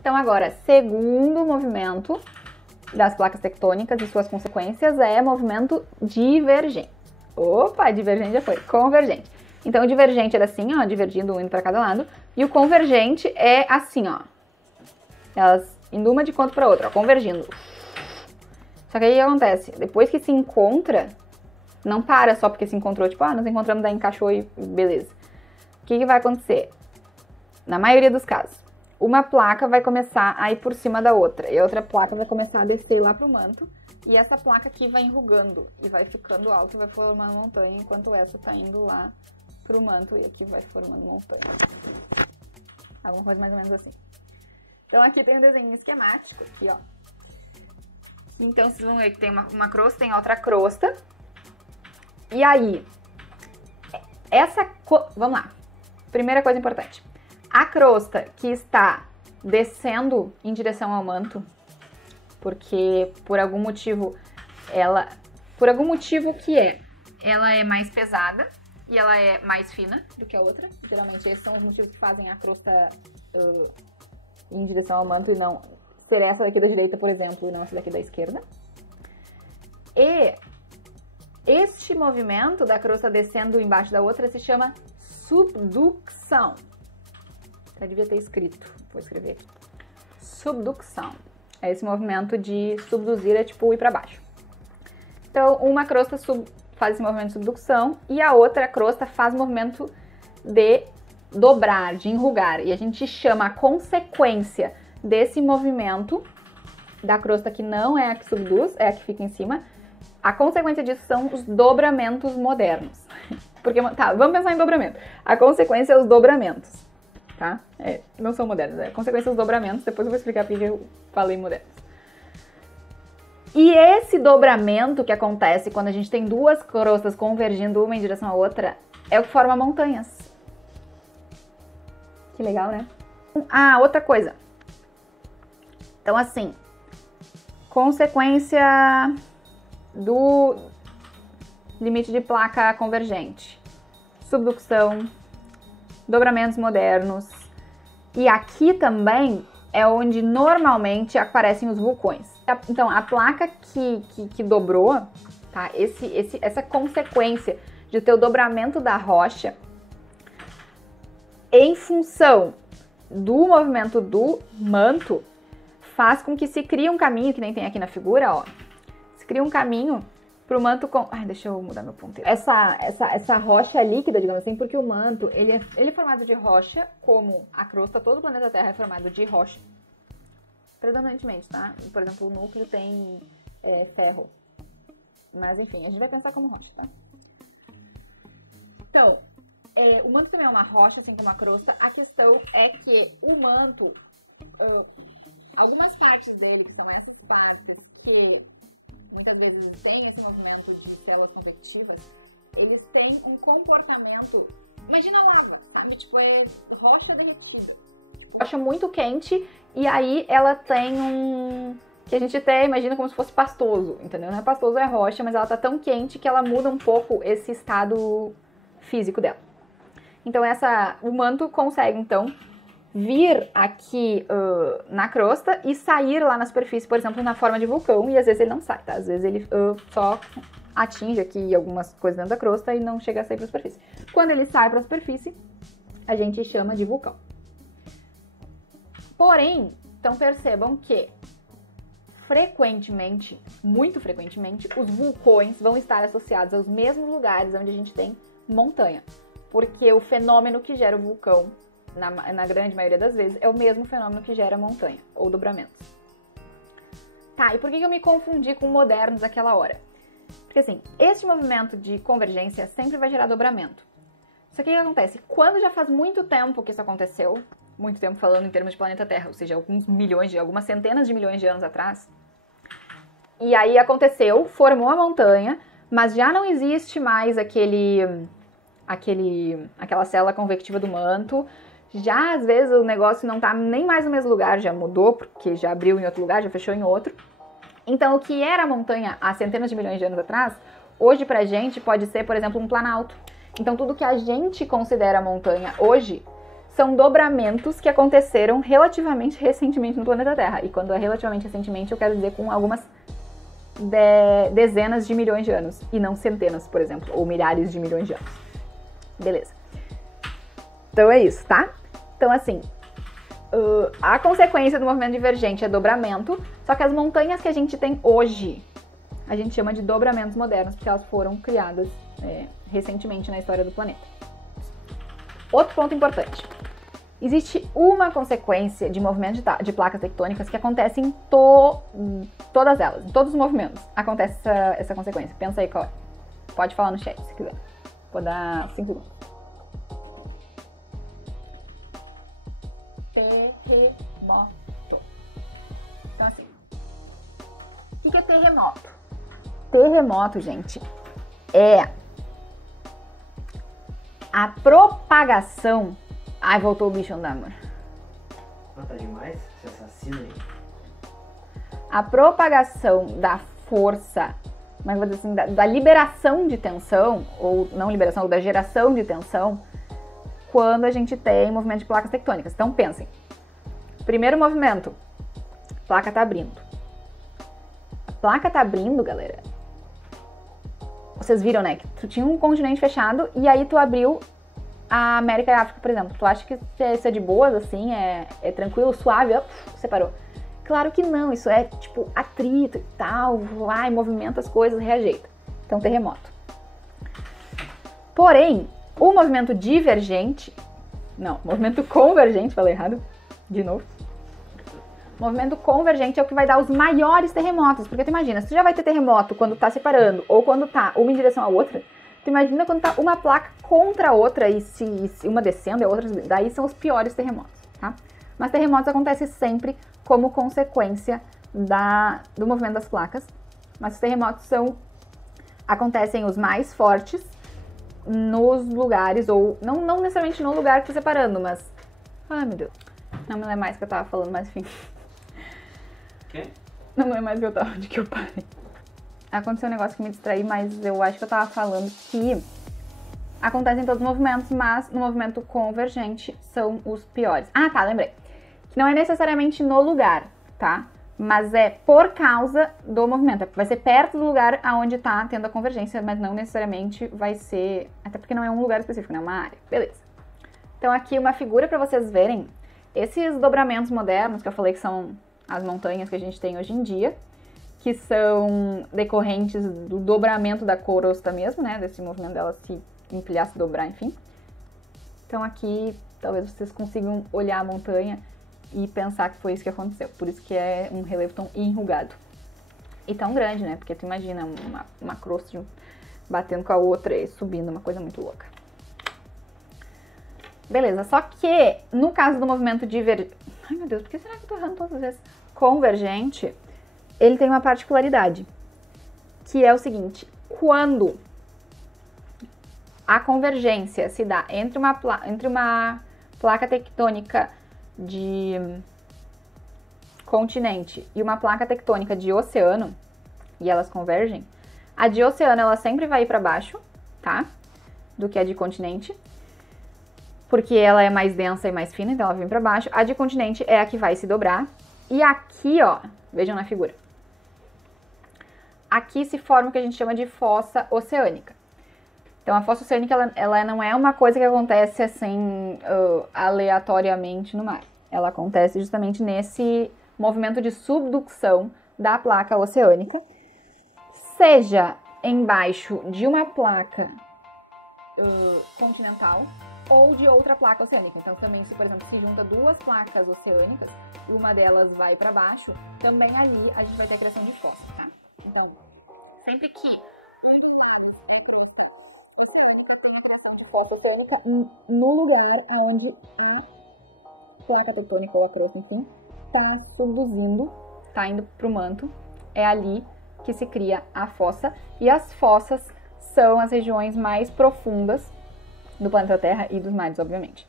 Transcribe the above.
Então agora, segundo movimento das placas tectônicas e suas consequências é movimento divergente. Opa, divergente já foi. Convergente. Então o divergente era assim, ó, divergindo, indo para cada lado. E o convergente é assim, ó. Elas indo uma de encontro para outra, ó, convergindo. Só que aí o que acontece? Depois que se encontra, não para só porque se encontrou, tipo, nos encontramos, daí encaixou e beleza. O que vai acontecer? Na maioria dos casos, uma placa vai começar a ir por cima da outra, e a outra placa vai começar a descer lá pro manto, e essa placa aqui vai enrugando, e vai ficando alta e vai formando montanha, enquanto essa tá indo lá pro manto, e aqui vai formando montanha. Alguma coisa mais ou menos assim. Então aqui tem um desenho esquemático, aqui ó. Que, então vocês vão ver que tem uma crosta, tem outra crosta. E aí, vamos lá. Primeira coisa importante. A crosta que está descendo em direção ao manto, porque por algum motivo ela é mais pesada e ela é mais fina do que a outra. Geralmente esses são os motivos que fazem a crosta ir em direção ao manto e não ser essa daqui da direita, por exemplo, e não essa daqui da esquerda. E este movimento da crosta descendo embaixo da outra se chama subducção. Até devia ter escrito, vou escrever aqui. Subducção. É esse movimento de subduzir, é tipo ir para baixo. Então, uma crosta faz esse movimento de subducção e a outra crosta faz o movimento de dobrar, de enrugar. E a gente chama a consequência desse movimento da crosta que não é a que subduz, é a que fica em cima. A consequência disso são os dobramentos modernos. Porque, tá, vamos pensar em dobramento. A consequência é os dobramentos, tá? Não são modernos, é a consequência dos dobramentos. Depois eu vou explicar porque eu falei modernos. E esse dobramento que acontece quando a gente tem duas crostas convergindo uma em direção à outra é o que forma montanhas. Que legal, né? Ah, outra coisa. Então, assim, consequência do limite de placa convergente, subducção, dobramentos modernos, e aqui também é onde normalmente aparecem os vulcões. Então, a placa que dobrou, tá? Essa consequência de ter o dobramento da rocha em função do movimento do manto faz com que se crie um caminho, que nem tem aqui na figura, ó. Se cria um caminho pro manto com... Ai, deixa eu mudar meu ponteiro. Essa rocha líquida, digamos assim, porque o manto, ele é formado de rocha, como a crosta, todo o planeta Terra é formado de rocha. Predominantemente, tá? Por exemplo, o núcleo tem ferro. Mas, enfim, a gente vai pensar como rocha, tá? Então, o manto também é uma rocha, assim como a crosta. A questão é que o manto... algumas partes dele, que são essas partes que muitas vezes têm esse movimento de células convectivas, eles têm um comportamento... Imagina lava, sabe? Tipo, é rocha derretida. Tipo, rocha muito quente e aí ela tem que a gente até imagina como se fosse pastoso, entendeu? Não é pastoso, é rocha, mas ela tá tão quente que ela muda um pouco esse estado físico dela. Então, o manto consegue, então, vir aqui na crosta e sair lá na superfície, por exemplo, na forma de vulcão, e às vezes ele não sai, tá? Às vezes ele só atinge aqui algumas coisas dentro da crosta e não chega a sair para a superfície. Quando ele sai para a superfície, a gente chama de vulcão. Porém, então percebam que frequentemente, muito frequentemente, os vulcões vão estar associados aos mesmos lugares onde a gente tem montanha, porque o fenômeno que gera o vulcão na grande maioria das vezes, é o mesmo fenômeno que gera montanha, ou dobramentos. Tá, e por que eu me confundi com modernos naquela hora? Porque assim, este movimento de convergência sempre vai gerar dobramento. Só que o que acontece? Quando já faz muito tempo que isso aconteceu, muito tempo falando em termos de planeta Terra, ou seja, algumas centenas de milhões de anos atrás, e aí aconteceu, formou a montanha, mas já não existe mais aquela célula convectiva do manto. Já, às vezes, o negócio não tá nem mais no mesmo lugar, já mudou, porque já abriu em outro lugar, já fechou em outro. Então, o que era montanha há centenas de milhões de anos atrás, hoje pra gente pode ser, por exemplo, um planalto. Então, tudo que a gente considera montanha hoje são dobramentos que aconteceram relativamente recentemente no planeta Terra. E quando é relativamente recentemente, eu quero dizer com algumas dezenas de milhões de anos, e não centenas, por exemplo, ou milhares de milhões de anos. Beleza. Então é isso, tá? Então, assim, a consequência do movimento divergente é dobramento, só que as montanhas que a gente tem hoje, a gente chama de dobramentos modernos, porque elas foram criadas recentemente na história do planeta. Outro ponto importante. Existe uma consequência de movimento de placas tectônicas que acontece em todas elas, em todos os movimentos. Acontece essa consequência. Pensa aí qual é. Pode falar no chat se quiser. Vou dar 5 segundos. Terremoto. Então, assim, o que é terremoto? Terremoto, gente, é a propagação... Ai, voltou o bicho andar, amor. Tá demais? Você assassina aí. A propagação da força, como é que eu vou dizer assim, da liberação de tensão, ou não liberação, ou da geração de tensão, quando a gente tem movimento de placas tectônicas. Então, pensem. Primeiro movimento, a placa tá abrindo. A placa tá abrindo, galera. Vocês viram, né? Que tu tinha um continente fechado e aí tu abriu a América e a África, por exemplo. Tu acha que isso é de boas, assim, é tranquilo, suave, separou. Claro que não, isso é tipo atrito e tal, vai, movimenta as coisas, reajeita. Então, terremoto. Porém, o movimento divergente, não, movimento convergente, falei errado, de novo. Movimento convergente é o que vai dar os maiores terremotos, porque tu imagina, se tu já vai ter terremoto quando tá separando, ou quando tá uma em direção à outra, tu imagina quando tá uma placa contra a outra e se uma descendo e a outra, daí são os piores terremotos, tá? Mas terremotos acontecem sempre como consequência do movimento das placas, mas os terremotos acontecem os mais fortes nos lugares, ou não necessariamente no lugar que tá separando, mas... Ai, meu Deus. Não me lembro mais o que eu tava falando, mas enfim. Quê? Não me lembro mais onde que eu parei. Aconteceu um negócio que me distraí, mas eu acho que eu tava falando que acontecem em todos os movimentos, mas no movimento convergente são os piores. Ah, tá, lembrei. Que não é necessariamente no lugar, tá? Mas é por causa do movimento. Vai ser perto do lugar aonde tá tendo a convergência, mas não necessariamente vai ser... Até porque não é um lugar específico, né? É uma área. Beleza. Então aqui uma figura para vocês verem. Esses dobramentos modernos que eu falei que são as montanhas que a gente tem hoje em dia, que são decorrentes do dobramento da crosta mesmo, né? Desse movimento dela se empilhar, se dobrar, enfim. Então aqui talvez vocês consigam olhar a montanha e pensar que foi isso que aconteceu. Por isso que é um relevo tão enrugado. E tão grande, né? Porque tu imagina uma crosta batendo com a outra e subindo, uma coisa muito louca. Beleza, só que no caso do movimento divergente... Ai meu Deus, por que será que eu tô errando todas as vezes? Convergente, ele tem uma particularidade, que é o seguinte: quando a convergência se dá entre uma placa tectônica de continente e uma placa tectônica de oceano, e elas convergem, a de oceano ela sempre vai ir para baixo, tá? Do que a de continente, porque ela é mais densa e mais fina, então ela vem para baixo. A de continente é a que vai se dobrar. E aqui, ó, vejam na figura. Aqui se forma o que a gente chama de fossa oceânica. Então a fossa oceânica, ela não é uma coisa que acontece assim, aleatoriamente no mar. Ela acontece justamente nesse movimento de subducção da placa oceânica, seja embaixo de uma placa continental ou de outra placa oceânica. Então também, se por exemplo, se junta duas placas oceânicas e uma delas vai para baixo, também ali a gente vai ter a criação de fossa, tá? Então, sempre que um dos lados é crosta oceânica, tem a criação de fossa oceânica no lugar aonde a placa tectônica ou a crosta, enfim, tá subduzindo, tá indo pro manto. É ali que se cria a fossa, e as fossas são as regiões mais profundas do planeta Terra e dos mares, obviamente.